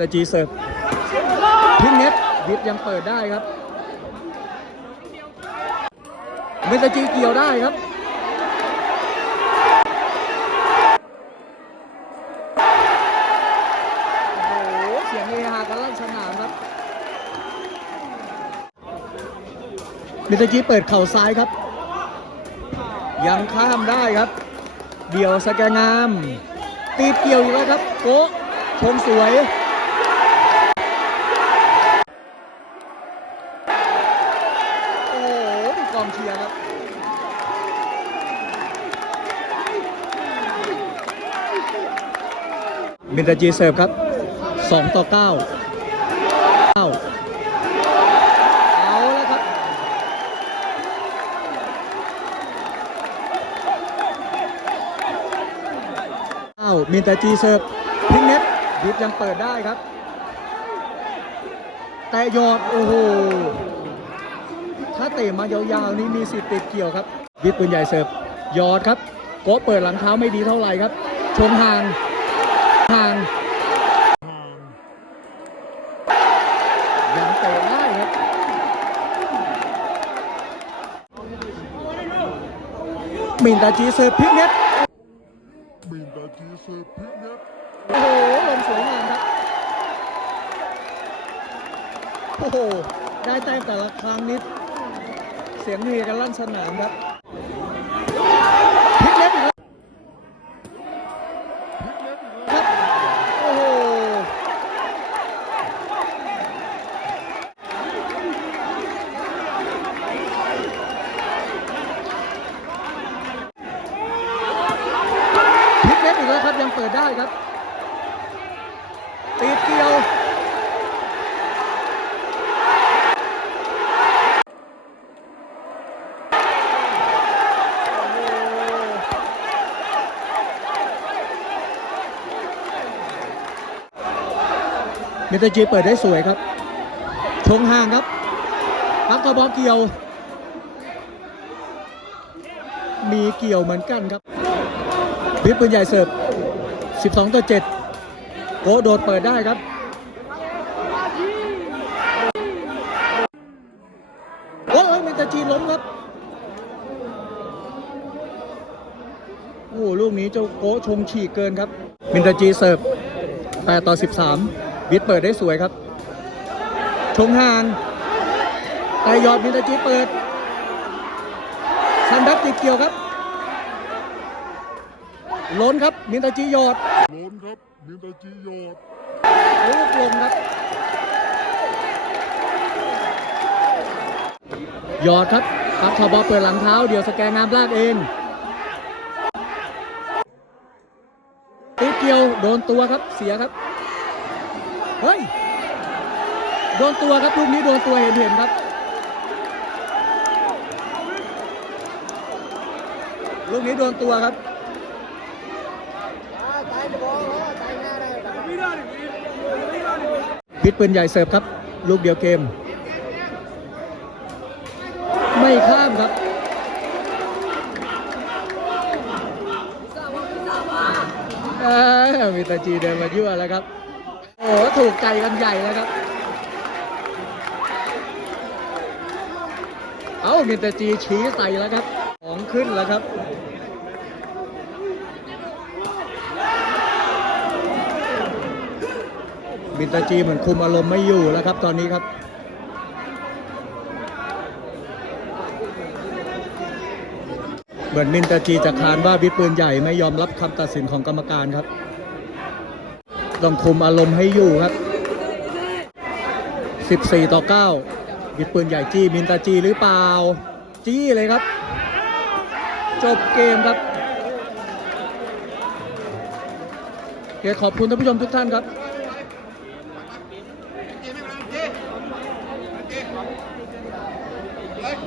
ตาจีเสิร์ฟพิงเน็ตวิทย์ยังเปิดได้ครับเมตาจีเกี่ยวได้ครับโอ้โหเสียงเฮฮากันลั่นสนามครับมิตาจีเปิดเข่าซ้ายครับ ยังข้ามได้ครับ เดี่ยวสแกงาม ตีเกี่ยวอยู่แล้วครับ โกะชมสวย โอ้โหมี กองเชียร์ครับมินตาจีเสิร์ฟครับ2ต่อ9 9เอาแล้วครับอ้าวมินตาจีเสิร์ฟพิงเน็ตดิฟยังเปิดได้ครับ แต่ยอด โอ้โห ถ้าเตะมายาวๆนี้มีสิทธิ์ติดเกี่ยวครับดิฟปืนใหญ่เสิร์ฟยอดครับโกะเปิดหลังเท้าไม่ดีเท่าไหร่ครับ ชนห่างห่างยังเตะได้ครับมินตาจีเสิร์ฟพลิกเน็ต Mindaki se pinget โอ้โหลงสวยงามครับโอ้โหได้แต้มแต่ละครั้งนิด เสียงเฮกันลั่นสนามครับพลิกเน็ตอีกแล้วครับโอ้โหพลิกเน็ตอีกแล้วครับยังเปิดได้ครับตีเกี่ยว มิตาจีเปิดได้สวยครับ ชงห่างครับปักกระบอกเกี่ยว มีเกี่ยวเหมือนกันครับบิ๊กปืนใหญ่เสิร์ฟ 12 ต่อ 7 โกโดดเปิดได้ครับโอ้ยมิตาจีล้มครับโอ้ลูกนี้เจ้าโกชงฉีกเกินครับ มินตาจีเสิร์ฟ8ต่อ 13 วิทย์เปิดได้สวยครับ ชงห่างแต่ยอดมินตาจีเปิดซันดับติดเกี่ยวครับล้นครับ มินตาจีหยอดล้นครับ Mindaki yard ลูกลงครับ หยอดครับปักชอบอเปิดหลังเท้า เดี๋ยวสแกนงามลากเองตีเกี่ยวโดนตัวครับเสียครับ เฮ้ย โดนตัวครับลูกนี้โดนตัวเห็นเห็นครับลูกนี้โดนตัวครับพิษปืนใหญ่เสิร์ฟครับ ลูกเดียวเกม ไม่ข้ามครับมิตาจีเดินมายั่วแล้วครับ โอ้โหถูกใจกันใหญ่แล้วครับ เอ้ามิตาจีชี้ใส่แล้วครับ ของขึ้นแล้วครับมินตาจีเหมือนคุมอารมณ์ไม่อยู่แล้วครับ ตอนนี้ครับ เหมือนมินตาจีจะคานว่าวิปืนใหญ่ไม่ยอมรับคำตัดสินของกรรมการครับ ต้องคุมอารมณ์ให้อยู่ครับ 14 ต่อ9วิทย์ปืนใหญ่จี้มินตาจีหรือเปล่า จี้เลยครับ จบเกมครับเขอบคุณท่านผู้ชมทุกท่านครับ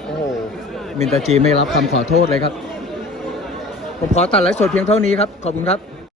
โอ้โหมินตาจีไม่รับคำขอโทษเลยครับ ผมขอตัดไลฟ์สดเพียงเท่านี้ครับ ขอบคุณครับ